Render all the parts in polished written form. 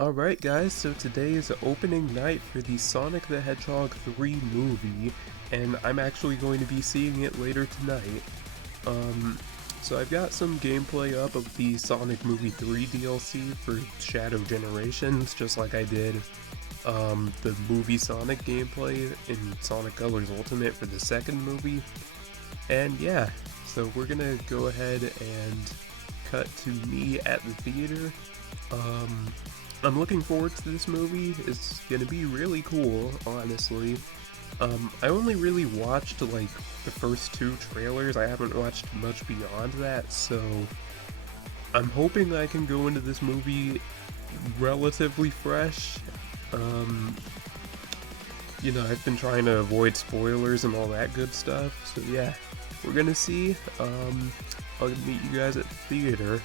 Alright guys, so today is opening night for the Sonic the Hedgehog 3 movie, and I'm actually going to be seeing it later tonight. So I've got some gameplay up of the Sonic Movie 3 DLC for Shadow Generations, just like I did the movie Sonic gameplay in Sonic Colors Ultimate for the second movie. And yeah, so we're gonna go ahead and cut to me at the theater. I'm looking forward to this movie. It's gonna be really cool, honestly. I only really watched like the first two trailers. I haven't watched much beyond that, so I'm hoping I can go into this movie relatively fresh. I've been trying to avoid spoilers and all that good stuff, so yeah, we're gonna see. I'll meet you guys at the theater.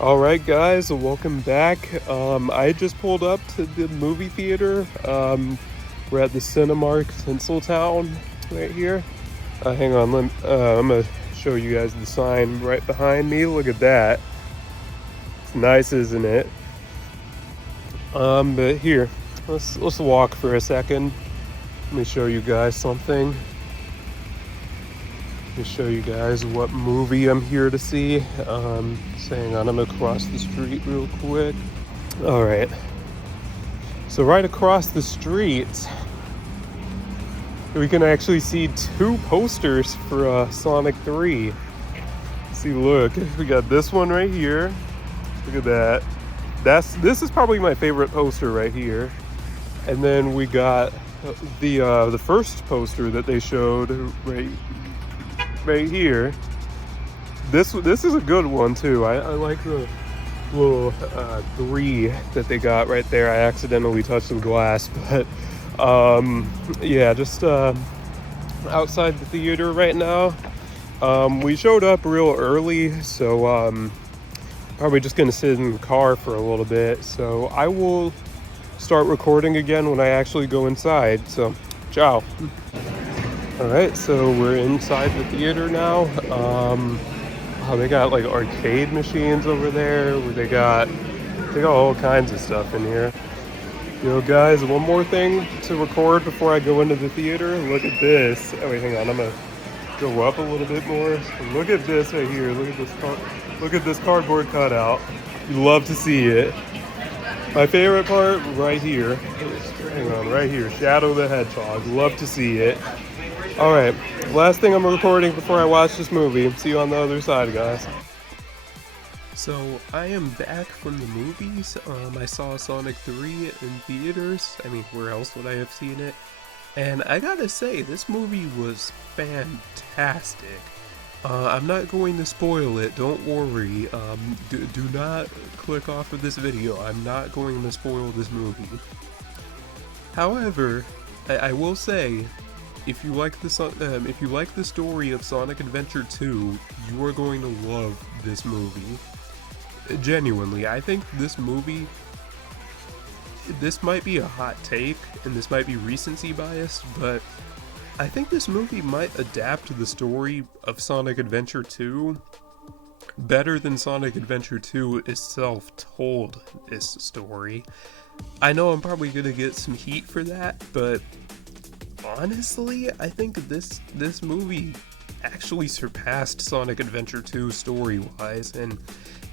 Alright guys, welcome back. I just pulled up to the movie theater. We're at the Cinemark Tinseltown right here. Hang on, I'm gonna show you guys the sign right behind me. Look at that. It's nice, isn't it? But here, let's walk for a second. Let me show you guys something. Let me show you guys what movie I'm here to see. Hang on, I'm gonna cross the street real quick. Alright. So right across the street, we can actually see two posters for Sonic 3. See, look, we got this one right here. Look at that. This is probably my favorite poster right here. And then we got the first poster that they showed right here. This is a good one too. I like the little 3 that they got right there. I accidentally touched the glass, but yeah, just outside the theater right now. We showed up real early, so probably just gonna sit in the car for a little bit. So I will start recording again when I actually go inside. So ciao. Alright, so we're inside the theater now. They got like arcade machines over there. They got all kinds of stuff in here. Guys, one more thing to record before I go into the theater. Look at this. Oh wait, hang on. I'm gonna go up a little bit more. Look at this right here. Look at this cardboard cutout. You love to see it. My favorite part right here. Hang on, right here. Shadow the Hedgehog. Love to see it. Alright, last thing I'm recording before I watch this movie. See you on the other side, guys. So, I am back from the movies. I saw Sonic 3 in theaters. I mean, where else would I have seen it? And I gotta say, this movie was fantastic. I'm not going to spoil it, don't worry. Do not click off of this video. I'm not going to spoil this movie. However, I will say, if you like the story of Sonic Adventure 2, you are going to love this movie. Genuinely, I think this movie, this might be a hot take, and this might be recency bias, but I think this movie might adapt the story of Sonic Adventure 2 better than Sonic Adventure 2 itself told this story. I know I'm probably gonna get some heat for that, but honestly, I think this movie actually surpassed Sonic Adventure 2 story-wise, and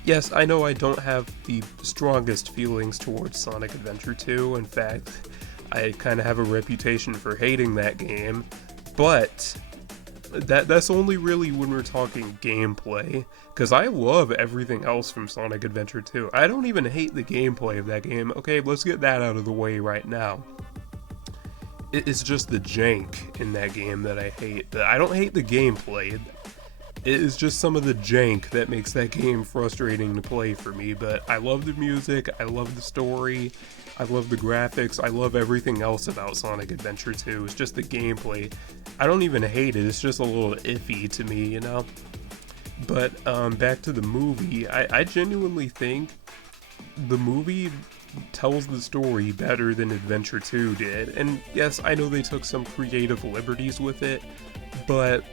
yes, I know I don't have the strongest feelings towards Sonic Adventure 2. In fact, I kind of have a reputation for hating that game, but that's only really when we're talking gameplay, because I love everything else from Sonic Adventure 2. I don't even hate the gameplay of that game. Okay, let's get that out of the way right now. It's just the jank in that game that I hate. I don't hate the gameplay. It is just some of the jank that makes that game frustrating to play for me, but I love the music, I love the story, I love the graphics, I love everything else about Sonic Adventure 2. It's just the gameplay. I don't even hate it, it's just a little iffy to me, you know? But back to the movie, I genuinely think the movie tells the story better than Adventure 2 did. And yes, I know they took some creative liberties with it, but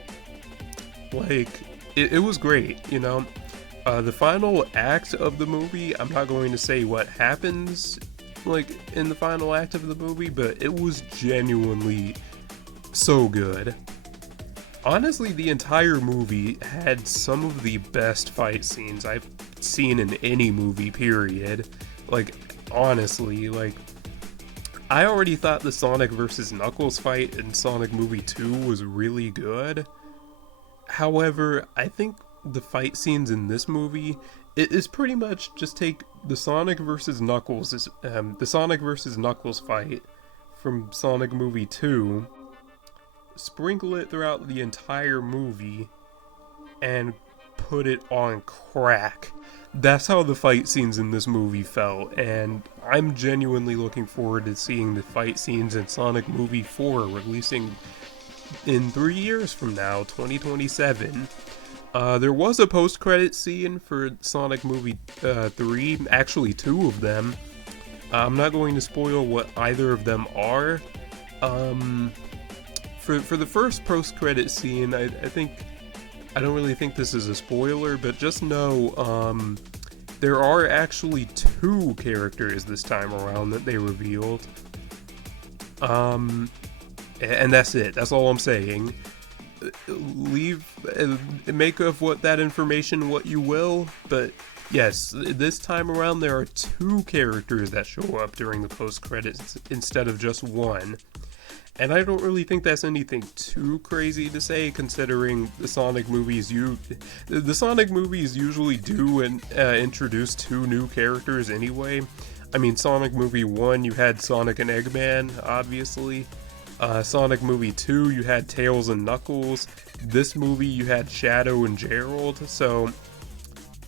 like, it was great, you know? The final act of the movie, I'm not going to say what happens, like, in the final act of the movie, but it was genuinely so good. Honestly, the entire movie had some of the best fight scenes I've seen in any movie, period. Like, honestly, like, I already thought the Sonic vs. Knuckles fight in Sonic Movie 2 was really good. However, I think the fight scenes in this movie, it is pretty much just take the Sonic vs. Knuckles fight from Sonic Movie 2, sprinkle it throughout the entire movie, and put it on crack. That's how the fight scenes in this movie felt, and I'm genuinely looking forward to seeing the fight scenes in Sonic Movie 4 releasing in 3 years from now, 2027. There was a post-credit scene for Sonic Movie 3, actually 2 of them. I'm not going to spoil what either of them are. For the first post-credit scene, I don't really think this is a spoiler, but just know, there are actually 2 characters this time around that they revealed. And that's it. That's all I'm saying. Make of what that information what you will, but yes, this time around there are 2 characters that show up during the post-credits instead of just 1. And I don't really think that's anything too crazy to say, considering the Sonic movies usually do introduce 2 new characters anyway. I mean, Sonic Movie 1, you had Sonic and Eggman, obviously. Sonic Movie 2, you had Tails and Knuckles. This movie, you had Shadow and Gerald. So,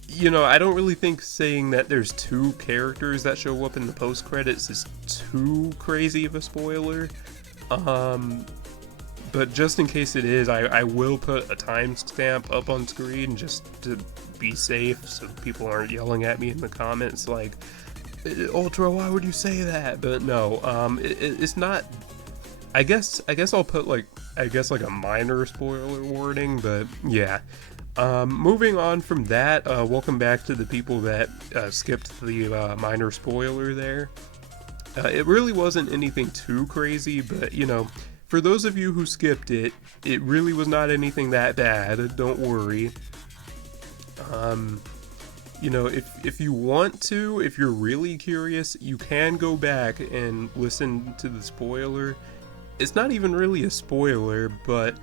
you know, I don't really think saying that there's 2 characters that show up in the post-credits is too crazy of a spoiler. But just in case it is, I will put a timestamp up on screen just to be safe, so people aren't yelling at me in the comments like, Ultra, why would you say that? But no, it's not. I guess I'll put like a minor spoiler warning, but yeah. Moving on from that, welcome back to the people that skipped the minor spoiler there. It really wasn't anything too crazy, but, you know, for those of you who skipped it, it really was not anything that bad, don't worry. You know, if you want to, if you're really curious, you can go back and listen to the spoiler. It's not even really a spoiler, but,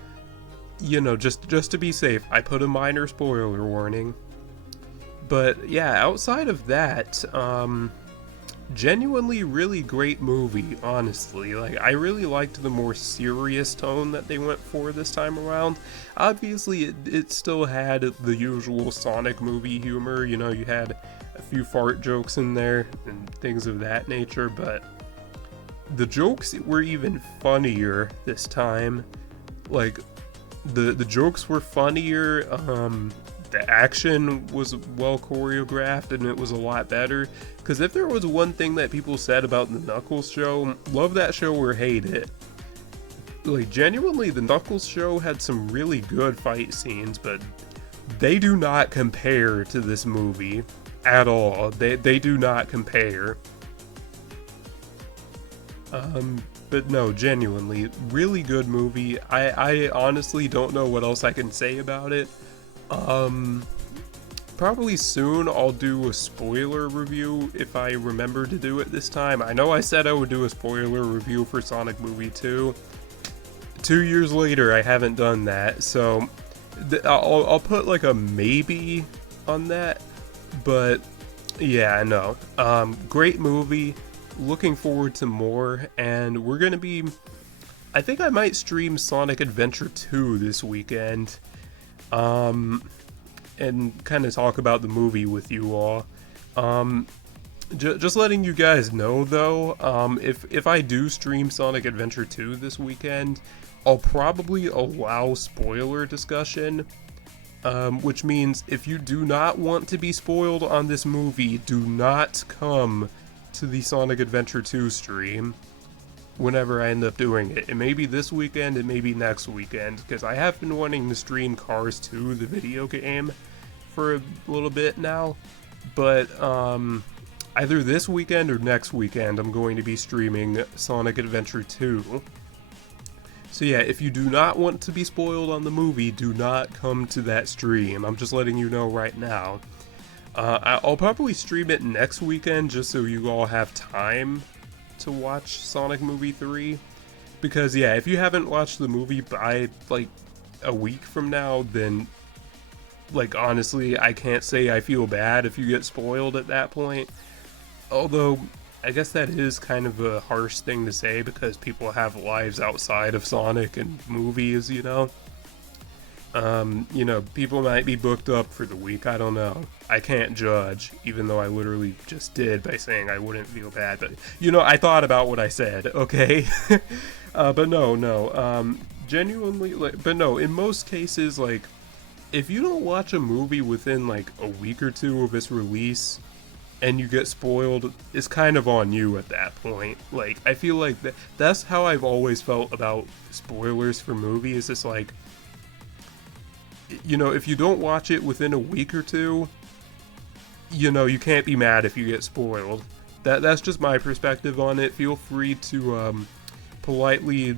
you know, just to be safe, I put a minor spoiler warning. But, yeah, outside of that, genuinely really great movie, honestly. Like, I really liked the more serious tone that they went for this time around. Obviously, it still had the usual Sonic movie humor, you know, you had a few fart jokes in there and things of that nature, but the jokes were even funnier this time. Like, the jokes were funnier, the action was well choreographed, and it was a lot better. Because if there was one thing that people said about the Knuckles show, love that show or hate it, like, genuinely, the Knuckles show had some really good fight scenes, but they do not compare to this movie at all. They do not compare. But no, genuinely, really good movie. I honestly don't know what else I can say about it. Probably soon I'll do a spoiler review if I remember to do it this time. I know I said I would do a spoiler review for Sonic Movie 2. 2 years later, I haven't done that, so I'll put like a maybe on that. But yeah, no. Great movie. Looking forward to more, and we're gonna be. I think I might stream Sonic Adventure 2 this weekend. And kind of talk about the movie with you all. Just letting you guys know though, if I do stream Sonic Adventure 2 this weekend, I'll probably allow spoiler discussion, which means if you do not want to be spoiled on this movie, do not come to the Sonic Adventure 2 stream whenever I end up doing it. It may be this weekend, it may be next weekend, because I have been wanting to stream Cars 2, the video game, for a little bit now, but either this weekend or next weekend I'm going to be streaming Sonic Adventure 2. So yeah, if you do not want to be spoiled on the movie, do not come to that stream. I'm just letting you know right now. I'll probably stream it next weekend just so you all have time to watch Sonic Movie 3. Because yeah, if you haven't watched the movie by like a week from now, then like honestly, I can't say I feel bad if you get spoiled at that point. Although, I guess that is kind of a harsh thing to say because people have lives outside of Sonic and movies, you know? You know, people might be booked up for the week, I don't know. I can't judge, even though I literally just did by saying I wouldn't feel bad. But, you know, I thought about what I said, okay? But no, genuinely, like, but no, in most cases, like, if you don't watch a movie within, like, a week or two of its release, and you get spoiled, it's kind of on you at that point. Like, I feel like that's how I've always felt about spoilers for movies. It's like, you know, if you don't watch it within a week or two, you know, you can't be mad if you get spoiled. That's just my perspective on it. Feel free to politely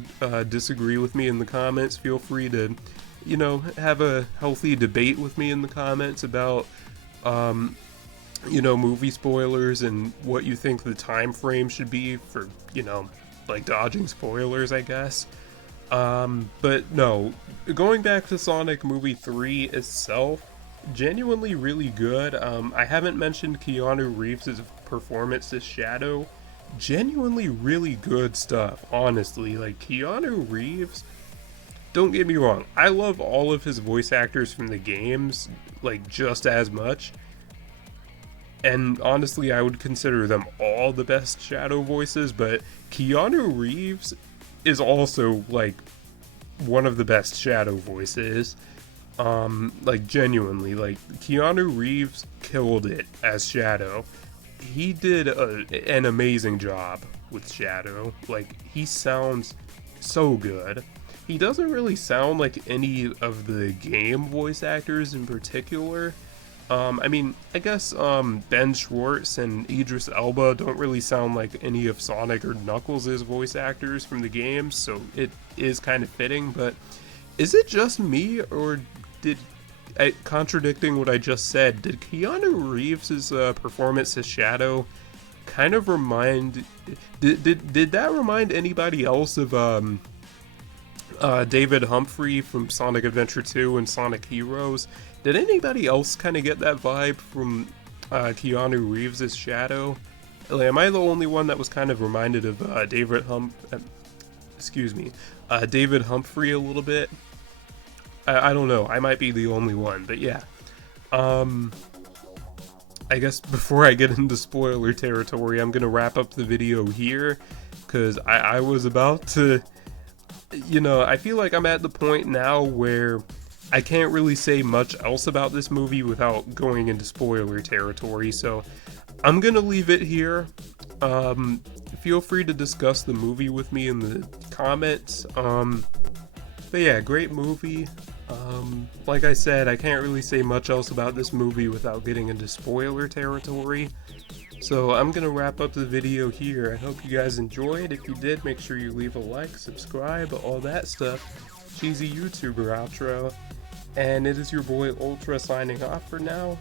disagree with me in the comments. Feel free to, you know, have a healthy debate with me in the comments about you know, movie spoilers and what you think the time frame should be for, you know, like dodging spoilers, I guess. But no, going back to Sonic Movie 3 itself, genuinely really good. I haven't mentioned Keanu Reeves' performance as Shadow. Genuinely really good stuff, honestly. Like, Keanu Reeves, don't get me wrong, I love all of his voice actors from the games, like, just as much. And honestly, I would consider them all the best Shadow voices, but Keanu Reeves is also, like, one of the best Shadow voices. Like, genuinely, like, Keanu Reeves killed it as Shadow. He did an amazing job with Shadow. Like, he sounds so good. He doesn't really sound like any of the game voice actors in particular. I mean, I guess Ben Schwartz and Idris Elba don't really sound like any of Sonic or Knuckles' voice actors from the games, so it is kind of fitting, but is it just me, or contradicting what I just said, did Keanu Reeves' performance as Shadow kind of remind, did that remind anybody else of David Humphrey from Sonic Adventure 2 and Sonic Heroes? Did anybody else kind of get that vibe from Keanu Reeves' Shadow? Like, am I the only one that was kind of reminded of David Humphrey a little bit? I don't know. I might be the only one, but yeah. I guess before I get into spoiler territory, I'm gonna wrap up the video here because I was about to, you know, I feel like I'm at the point now where I can't really say much else about this movie without going into spoiler territory, so I'm gonna leave it here. Feel free to discuss the movie with me in the comments. But yeah, great movie. Like I said, I can't really say much else about this movie without getting into spoiler territory. So I'm gonna wrap up the video here. I hope you guys enjoyed. If you did, make sure you leave a like, subscribe, all that stuff. Cheesy YouTuber outro. And it is your boy Ultra signing off for now.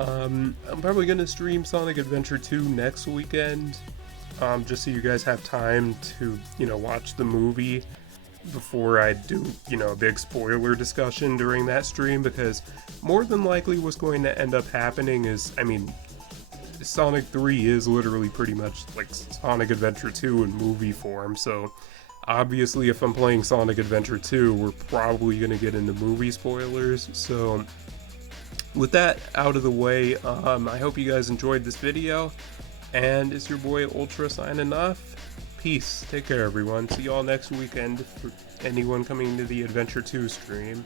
I'm probably gonna stream Sonic Adventure 2 next weekend. Just so you guys have time to, you know, watch the movie before I do, you know, a big spoiler discussion during that stream, because more than likely what's going to end up happening is, I mean, Sonic 3 is literally pretty much like Sonic Adventure 2 in movie form, so obviously if I'm playing Sonic Adventure 2, we're probably going to get into movie spoilers. So with that out of the way, I hope you guys enjoyed this video, and it's your boy Ultra signing off. Peace. Take care, everyone. See y'all next weekend for anyone coming to the Adventure 2 stream.